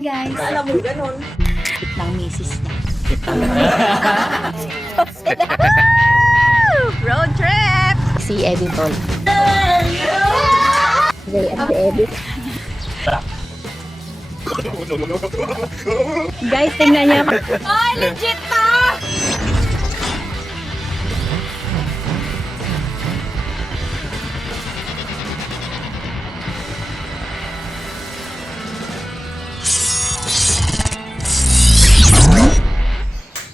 Guys, Alam mo, ganon. ng misis niya. Road trip! Si Eddie Tol. Ray at si Eddie. Guys, tingnan niya. Ay, legit na!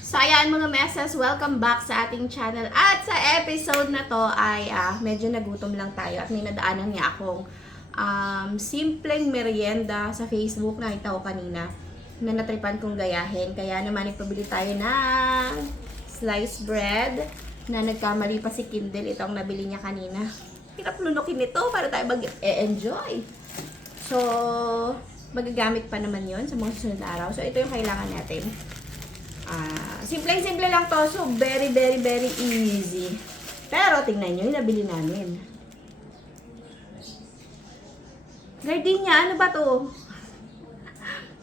So ayan mga messes, welcome back sa ating channel. At sa episode na to ay medyo nagutom lang tayo at may nadaanan niya akong simpleng merienda sa Facebook, nakita ko kanina na natripan kong gayahin. Kaya naman nagpabili tayo ng sliced bread na nagkamali pa si Kindle. Ito ang nabili niya kanina. Hirap lunukin ito para tayo mag-enjoy. So, magagamit pa naman yon sa mga susunod na araw. So, ito yung kailangan natin. Simple-simple lang to. So, very, very, very easy. Pero, tingnan nyo yung nabili namin. Gardenia, ano ba to?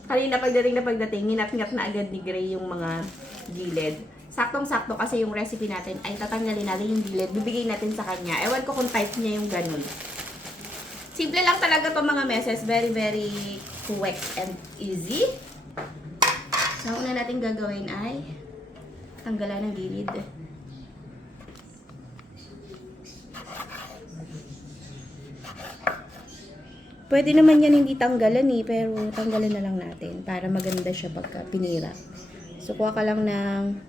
Kanina pagdating, nginat-ngat na agad ni Gray yung mga gilid. Saktong-sakto kasi yung recipe natin ay tatanggalin natin yung gilid. Bibigay natin sa kanya. Ewan ko kung type niya yung ganun. Simple lang talaga to mga meses. Very, very quick and easy. So, ang una natin gagawin ay tanggalan ng gilid. Pwede naman yan hindi tanggalan pero tanggalan na lang natin para maganda siya pagka pinira. So, kuha ka lang ng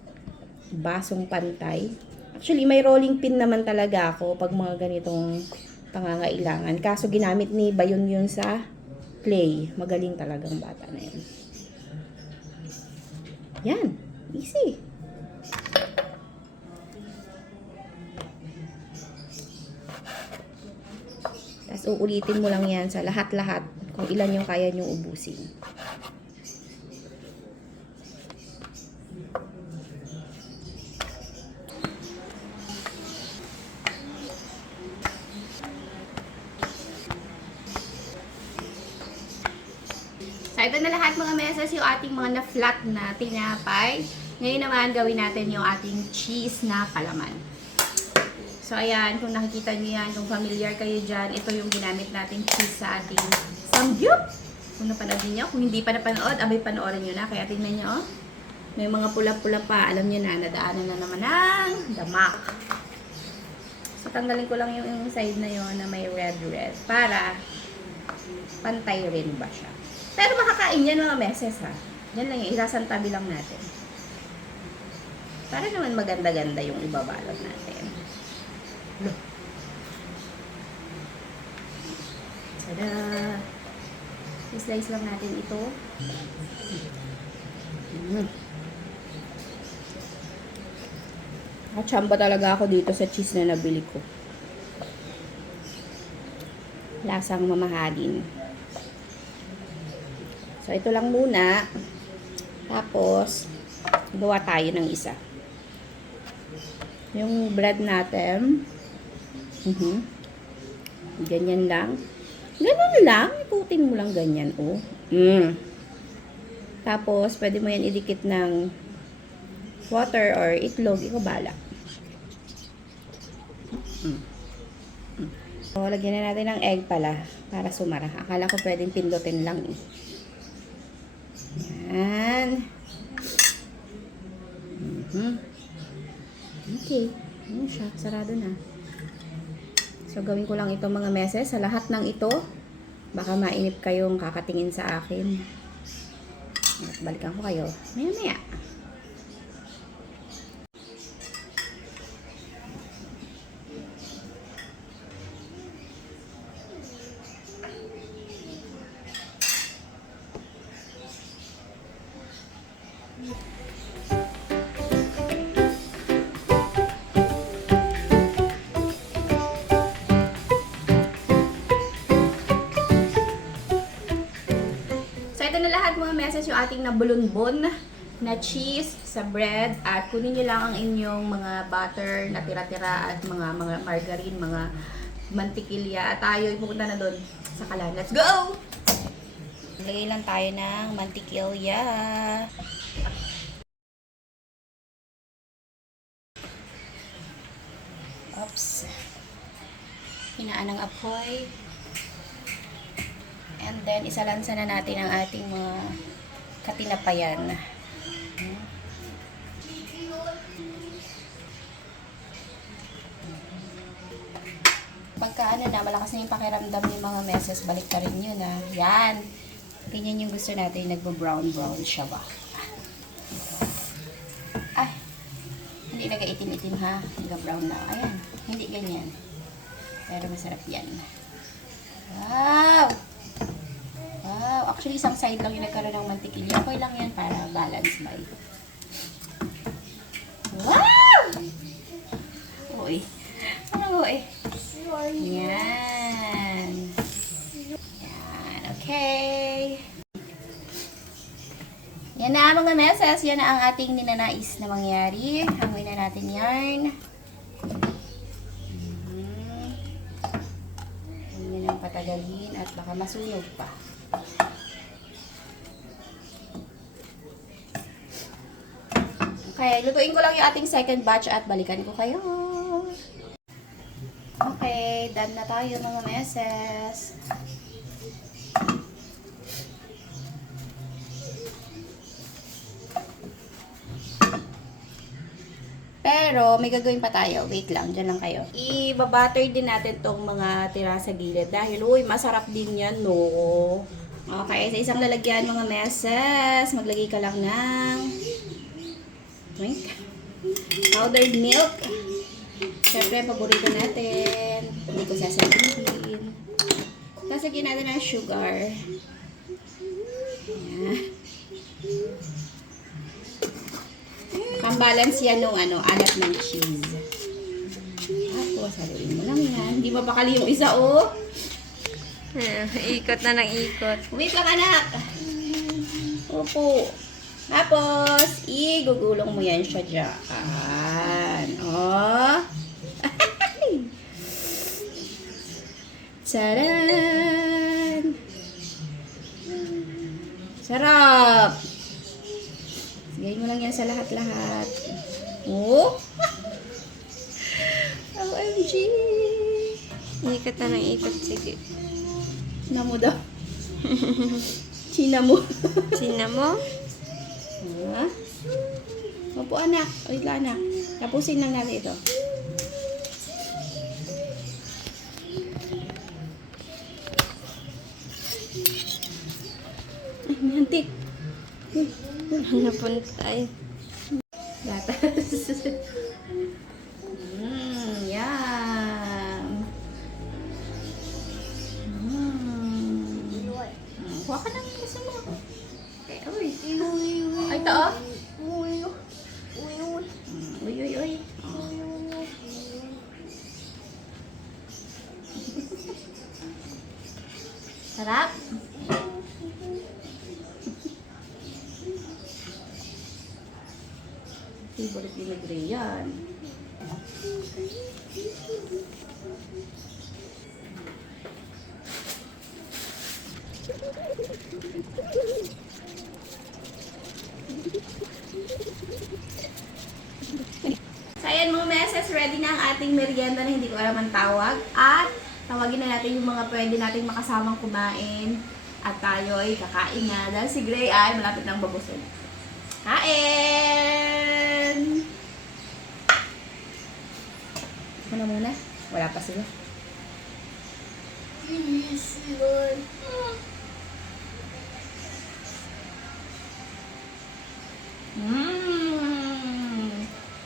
basong pantay. Actually, may rolling pin naman talaga ako pag mga ganitong pangangailangan. Kaso, ginamit ni Bayon yun sa clay. Magaling talagang bata na yun. Yan. Easy. Tapos uulitin mo lang yan sa lahat-lahat kung ilan yung kaya nyong ubusin. So, ito na lahat mga meses yung ating mga na-flat na tinapay. Ngayon naman, gawin natin yung ating cheese na palaman. So, ayan, kung nakikita niyo yan, kung familiar kayo dyan, ito yung ginamit natin cheese sa ating samgyup. Kung napanood niyo, kung hindi pa napanood, abay panoorin niyo na. Kaya tingnan niyo, oh. May mga pula-pula pa. Alam niyo na, nadaanan na naman ng damak. So, tanggalin ko lang yung side na yon na may red-red para pantay rin ba siya. Pero makakain yan mga meses ha. Yan lang yung isasantabi lang natin. Para naman maganda-ganda yung ibabalot natin. Tada! I-slice lang natin ito. Chamba talaga ako dito sa cheese na nabili ko. Lasang mamahalin. So, ito lang muna. Tapos, gawa tayo ng isa. Yung bread natin. Ganyan lang. Ganun lang. Ikutin mo lang ganyan. Oh. Tapos, pwede mo yan idikit ng water or itlog. Ikaw bala. So, lagyan na natin ng egg pala para sumara. Akala ko pwedeng pindutin lang eh. Yan. Okay. Ayan siya. Sarado na. So, gawin ko lang ito mga meses. Sa lahat ng ito, baka mainip kayong kakatingin sa akin. At balikan ko kayo. Maya-maya. Ito na lahat mga meses yung ating nabulunbon na cheese sa bread at kunin nyo lang ang inyong mga butter na tira-tira at mga margarine, mga mantikilya at tayo pupunta na doon sa kalan. Let's go! Lagay lang tayo ng mantikilya. Oops. Hinaan ng apoy. And then, isalansa na natin ang ating mga katinapayan. Pagka ano na, malakas na yung pakiramdam ng mga meses, balik ka rin yun ah. Yan. Ganyan yung gusto natin, nagbo-brown-brown siya ba? Ay, hindi nag-itim-itim ha. Nag-brown na. Ayan, hindi ganyan. Pero masarap yan. Wow! Wow! Actually, isang side lang yung nagkaroon ng mantikilya. Okay lang yan para balance ba? Wow! Uy. Ano uy? Yan. Yan. Okay. Yan na mga meses. Yan na ang ating ninanais na mangyari. Hanguin na natin yarn. Yan ang patagalin at baka masunog pa. Okay, lutuin ko lang yung ating second batch at balikan ko kayo. Okay, done na tayo mga meses. Pero, may gagawin pa tayo. Wait lang, dyan lang kayo. I-babutter din natin tong mga tira sa gilid. Dahil, uy, masarap din yan, no? Okay, sa isang lalagyan mga meses, maglagay ka lang ng powdered milk. Siyempre, paborito natin. Hindi ko sasabihin. Sasagyan natin ng sugar. Ayan. Pambalance yan nung alat ng cheese. Tapos, haluin mo lang yan. Hindi mapakali yung isa, oh. Ikot na ng ikot. Wait lang, anak. Opo. Tapos, igugulong mo yan siya dyan. Oh. Charan! Sarap! Sigay mo lang yan sa lahat-lahat. Oh! OMG! Ikot na ng ikot. Sige. China mo daw. China mo. Sina mo? Ha? Opo anak. Wait lang anak. Tapusin lang natin ito. Ay, mantik. Ano napuntay? Gatas. Yum. Kuha ka ng gusto mo. Okay, uy. Ay, ito oh. Uy, uy, uy. Sarap. Favorite ni Madre yan. So, ayan mga meses, ready na ang ating merienda na hindi ko alam ang tawag. At tawagin na natin yung mga pwede nating makasamang kumain. At tayo ay kakain na. Dahil si Gray ay malapit ng babusog. Kain! Ako na muna. Wala pa sila.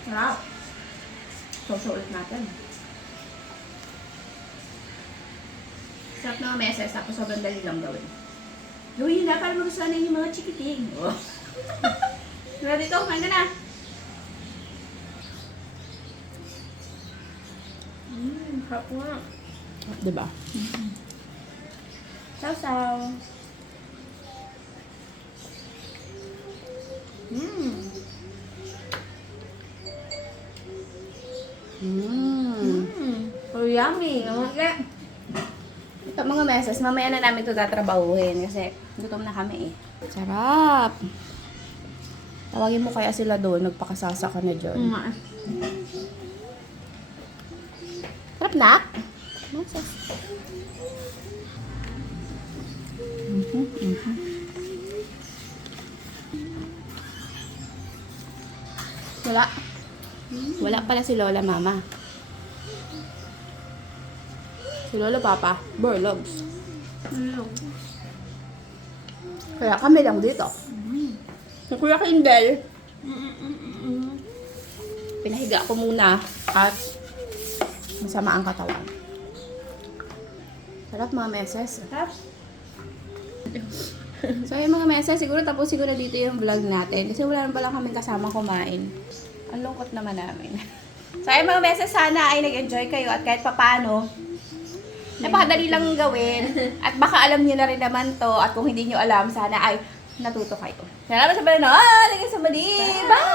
Sarap. So ulit natin. Sarap na meses, tapos sobrang dali lang gawin. Gawin na para magustuhan na yung mga chikiting. Oh. Ready to? Kumain ka na. Harap nga. Diba? Saw-saw. So yummy. Okay. Ito mga meses, mamaya na namin ito tatrabahuhin kasi gutom na kami eh. Sarap! Tawagin mo kaya sila doon, nagpakasasa ka na dyan. Sarap na? Meses. Wala. Wala pala si Lola Mama. Si Lola Papa, Borlogs. Kaya kami lang dito. Si Kuya Kindle, pinahiga ko muna at masama ang katawan. Sarap mga meses. So yung mga meses, siguro tapos siguro dito yung vlog natin. Kasi wala naman pala kaming kasama kumain. Ang lungkot naman namin. So yung mga meses, sana ay nag-enjoy kayo at kahit papano, napakadali lang gawin. At baka alam niyo na rin naman to. At kung hindi niyo alam, sana ay natuto kayo. Salamat sa panonood! Hanggang sa muli! Bye!